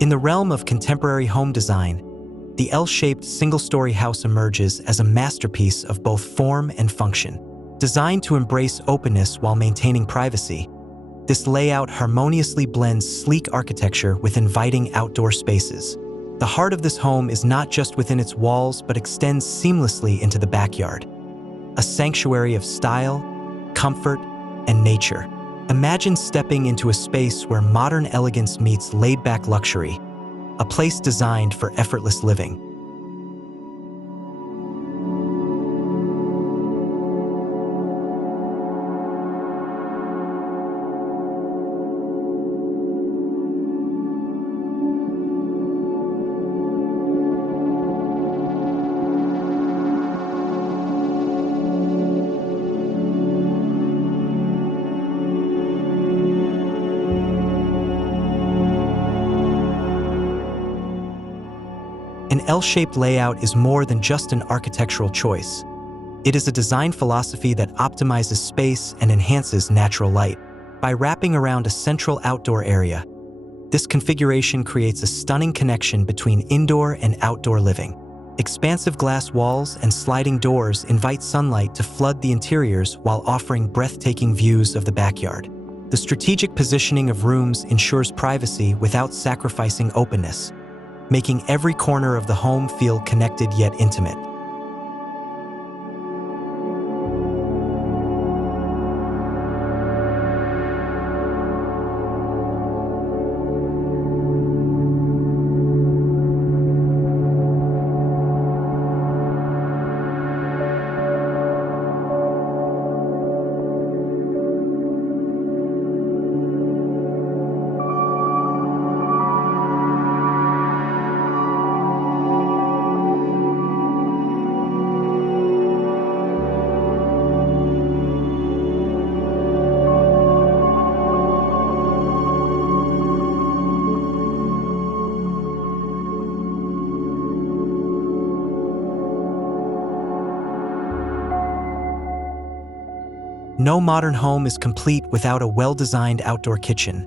In the realm of contemporary home design, the L-shaped single-story house emerges as a masterpiece of both form and function. Designed to embrace openness while maintaining privacy, this layout harmoniously blends sleek architecture with inviting outdoor spaces. The heart of this home is not just within its walls, but extends seamlessly into the backyard, a sanctuary of style, comfort, and nature. Imagine stepping into a space where modern elegance meets laid-back luxury, a place designed for effortless living. An L-shaped layout is more than just an architectural choice. It is a design philosophy that optimizes space and enhances natural light. By wrapping around a central outdoor area, this configuration creates a stunning connection between indoor and outdoor living. Expansive glass walls and sliding doors invite sunlight to flood the interiors while offering breathtaking views of the backyard. The strategic positioning of rooms ensures privacy without sacrificing openness, making every corner of the home feel connected yet intimate. No modern home is complete without a well-designed outdoor kitchen,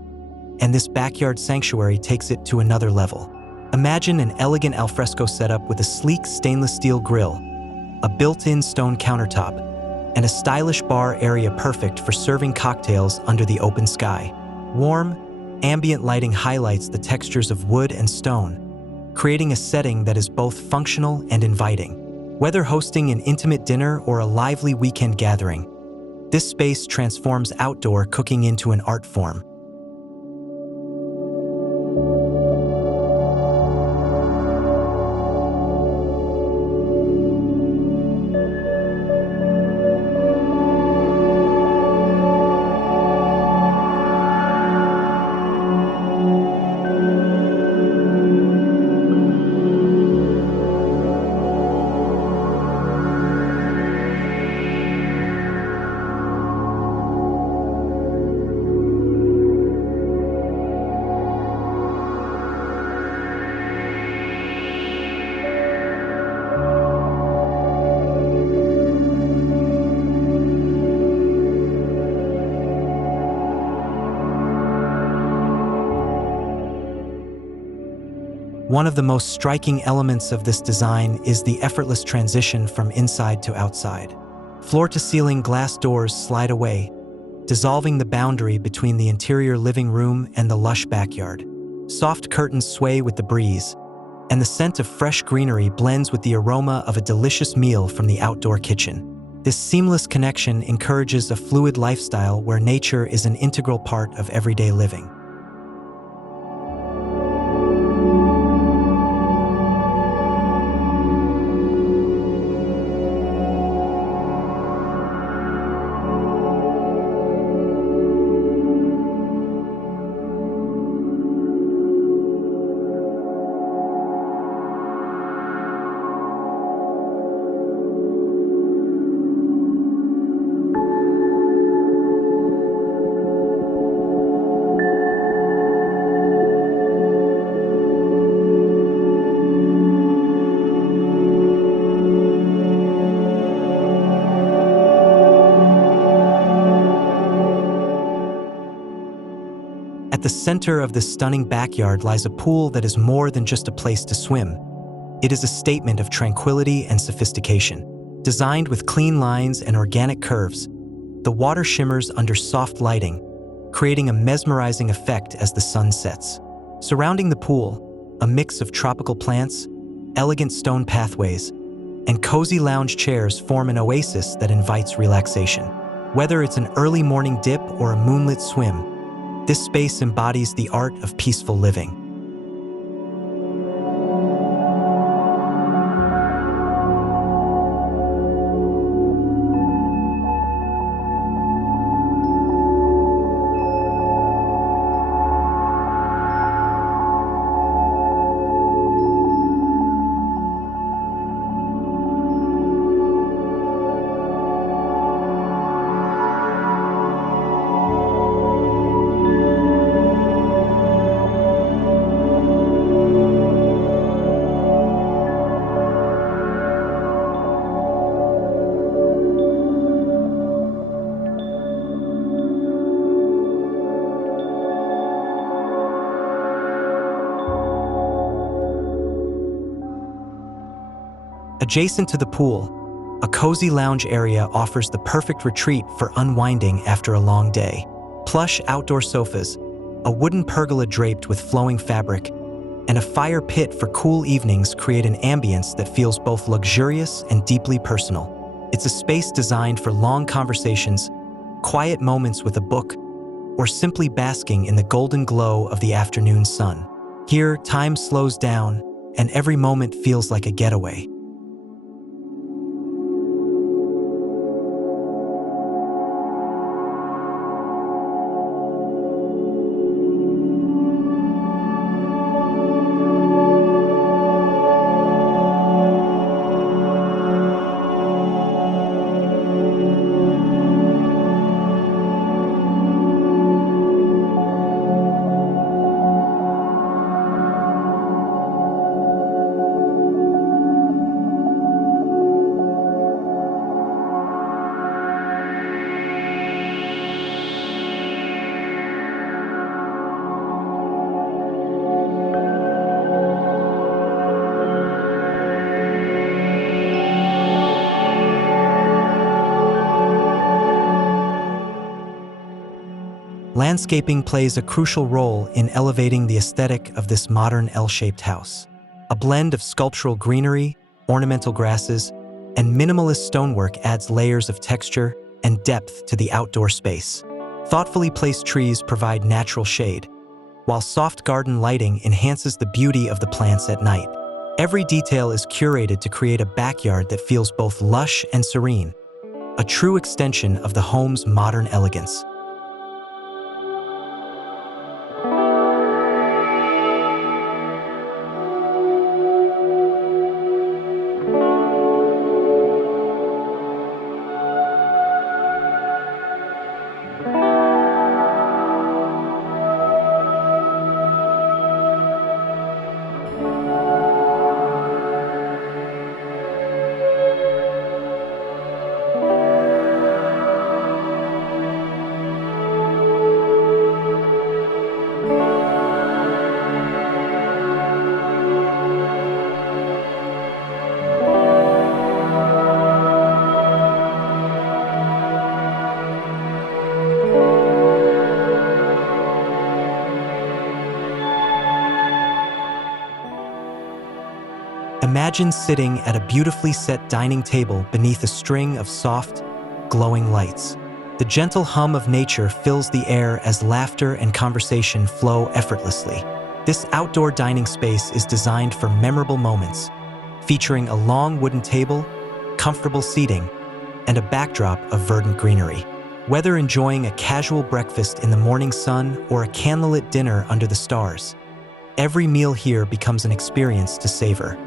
and this backyard sanctuary takes it to another level. Imagine an elegant alfresco setup with a sleek stainless steel grill, a built-in stone countertop, and a stylish bar area perfect for serving cocktails under the open sky. Warm, ambient lighting highlights the textures of wood and stone, creating a setting that is both functional and inviting. Whether hosting an intimate dinner or a lively weekend gathering, this space transforms outdoor cooking into an art form. One of the most striking elements of this design is the effortless transition from inside to outside. Floor-to-ceiling glass doors slide away, dissolving the boundary between the interior living room and the lush backyard. Soft curtains sway with the breeze, and the scent of fresh greenery blends with the aroma of a delicious meal from the outdoor kitchen. This seamless connection encourages a fluid lifestyle where nature is an integral part of everyday living. At the center of this stunning backyard lies a pool that is more than just a place to swim. It is a statement of tranquility and sophistication. Designed with clean lines and organic curves, the water shimmers under soft lighting, creating a mesmerizing effect as the sun sets. Surrounding the pool, a mix of tropical plants, elegant stone pathways, and cozy lounge chairs form an oasis that invites relaxation. Whether it's an early morning dip or a moonlit swim, this space embodies the art of peaceful living. Adjacent to the pool, a cozy lounge area offers the perfect retreat for unwinding after a long day. Plush outdoor sofas, a wooden pergola draped with flowing fabric, and a fire pit for cool evenings create an ambience that feels both luxurious and deeply personal. It's a space designed for long conversations, quiet moments with a book, or simply basking in the golden glow of the afternoon sun. Here, time slows down, and every moment feels like a getaway. Landscaping plays a crucial role in elevating the aesthetic of this modern L-shaped house. A blend of sculptural greenery, ornamental grasses, and minimalist stonework adds layers of texture and depth to the outdoor space. Thoughtfully placed trees provide natural shade, while soft garden lighting enhances the beauty of the plants at night. Every detail is curated to create a backyard that feels both lush and serene, a true extension of the home's modern elegance. Imagine sitting at a beautifully set dining table beneath a string of soft, glowing lights. The gentle hum of nature fills the air as laughter and conversation flow effortlessly. This outdoor dining space is designed for memorable moments, featuring a long wooden table, comfortable seating, and a backdrop of verdant greenery. Whether enjoying a casual breakfast in the morning sun or a candlelit dinner under the stars, every meal here becomes an experience to savor.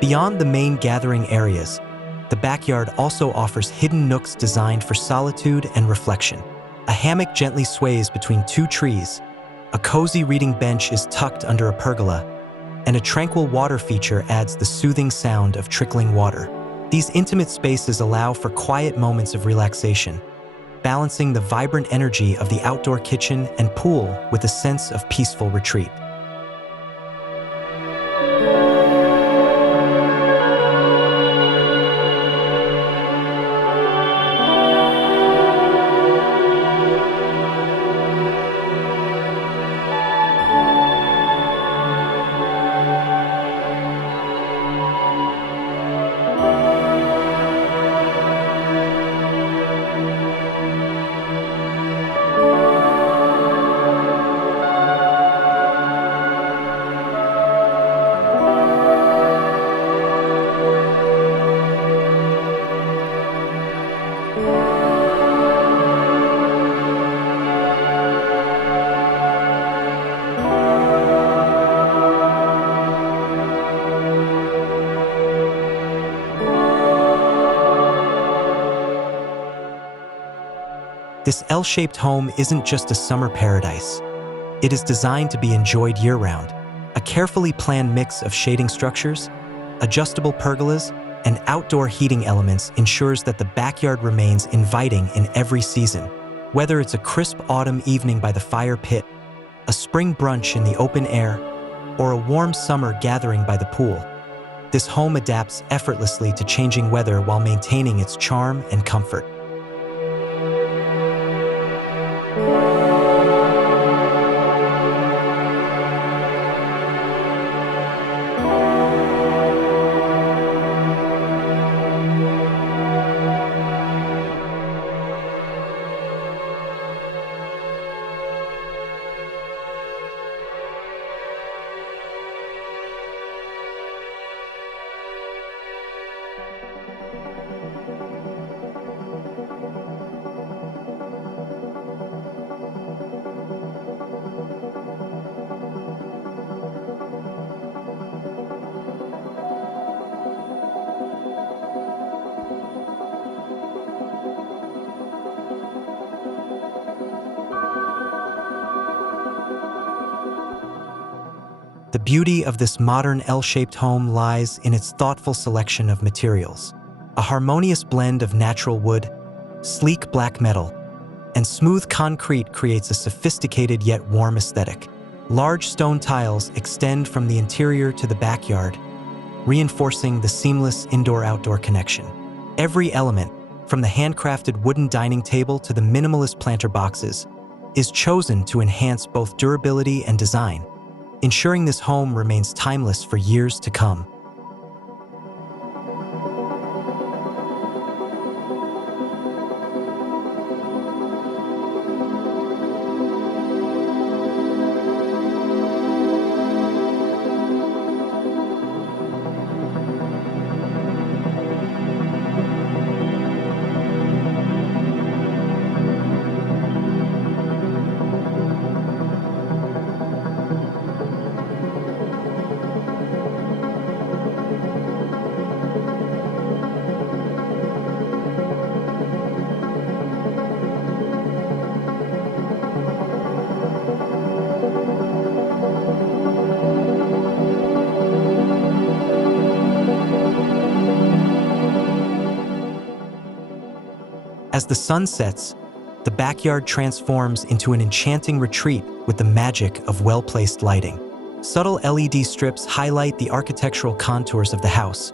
Beyond the main gathering areas, the backyard also offers hidden nooks designed for solitude and reflection. A hammock gently sways between two trees, a cozy reading bench is tucked under a pergola, and a tranquil water feature adds the soothing sound of trickling water. These intimate spaces allow for quiet moments of relaxation, balancing the vibrant energy of the outdoor kitchen and pool with a sense of peaceful retreat. This L-shaped home isn't just a summer paradise. It is designed to be enjoyed year-round. A carefully planned mix of shading structures, adjustable pergolas, and outdoor heating elements ensures that the backyard remains inviting in every season. Whether it's a crisp autumn evening by the fire pit, a spring brunch in the open air, or a warm summer gathering by the pool, this home adapts effortlessly to changing weather while maintaining its charm and comfort. The beauty of this modern L-shaped home lies in its thoughtful selection of materials. A harmonious blend of natural wood, sleek black metal, and smooth concrete creates a sophisticated yet warm aesthetic. Large stone tiles extend from the interior to the backyard, reinforcing the seamless indoor-outdoor connection. Every element, from the handcrafted wooden dining table to the minimalist planter boxes, is chosen to enhance both durability and design, ensuring this home remains timeless for years to come. As the sun sets, the backyard transforms into an enchanting retreat with the magic of well-placed lighting. Subtle LED strips highlight the architectural contours of the house,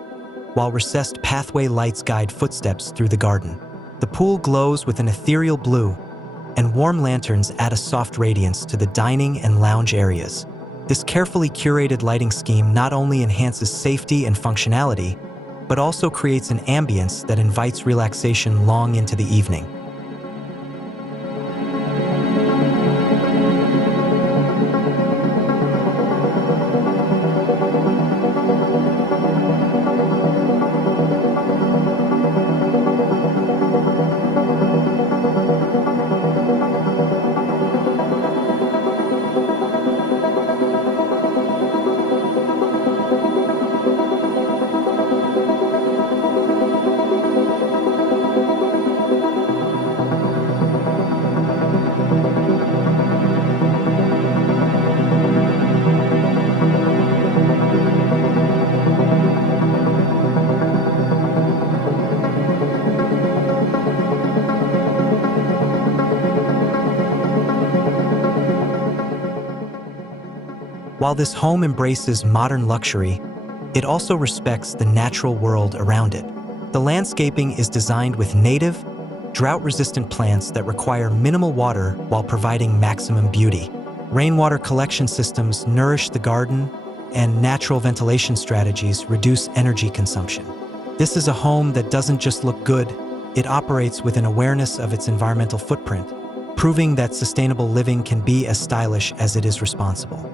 while recessed pathway lights guide footsteps through the garden. The pool glows with an ethereal blue, and warm lanterns add a soft radiance to the dining and lounge areas. This carefully curated lighting scheme not only enhances safety and functionality, but also creates an ambience that invites relaxation long into the evening. While this home embraces modern luxury, it also respects the natural world around it. The landscaping is designed with native, drought-resistant plants that require minimal water while providing maximum beauty. Rainwater collection systems nourish the garden, and natural ventilation strategies reduce energy consumption. This is a home that doesn't just look good, it operates with an awareness of its environmental footprint, proving that sustainable living can be as stylish as it is responsible.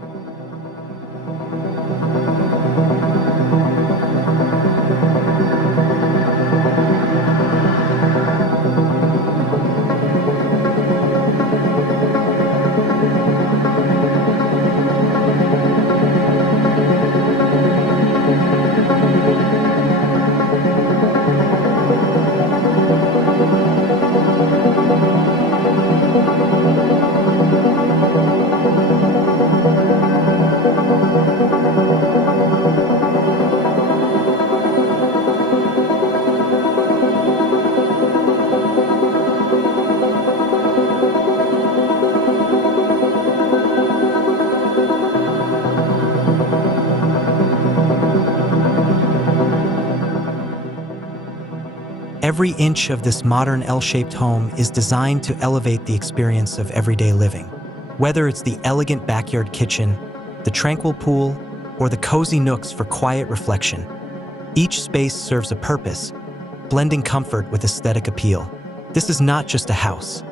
Every inch of this modern L-shaped home is designed to elevate the experience of everyday living. Whether it's the elegant backyard kitchen, the tranquil pool, or the cozy nooks for quiet reflection, each space serves a purpose, blending comfort with aesthetic appeal. This is not just a house.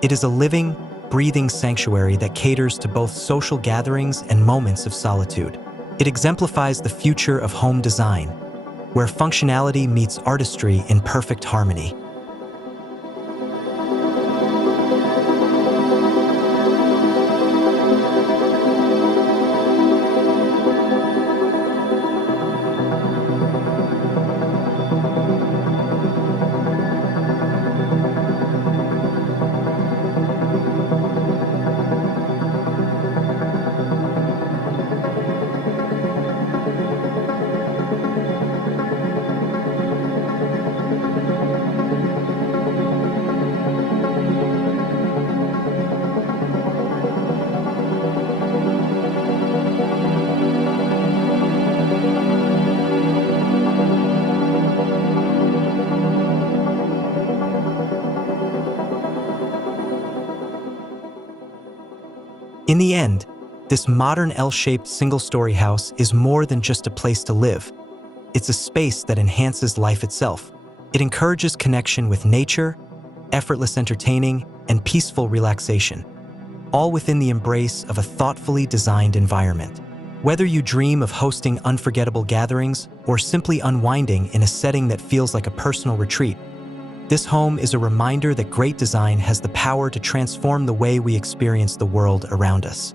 It is a living, breathing sanctuary that caters to both social gatherings and moments of solitude. It exemplifies the future of home design, where functionality meets artistry in perfect harmony. In the end, this modern L-shaped single-story house is more than just a place to live. It's a space that enhances life itself. It encourages connection with nature, effortless entertaining, and peaceful relaxation, all within the embrace of a thoughtfully designed environment. Whether you dream of hosting unforgettable gatherings or simply unwinding in a setting that feels like a personal retreat, this home is a reminder that great design has the power to transform the way we experience the world around us.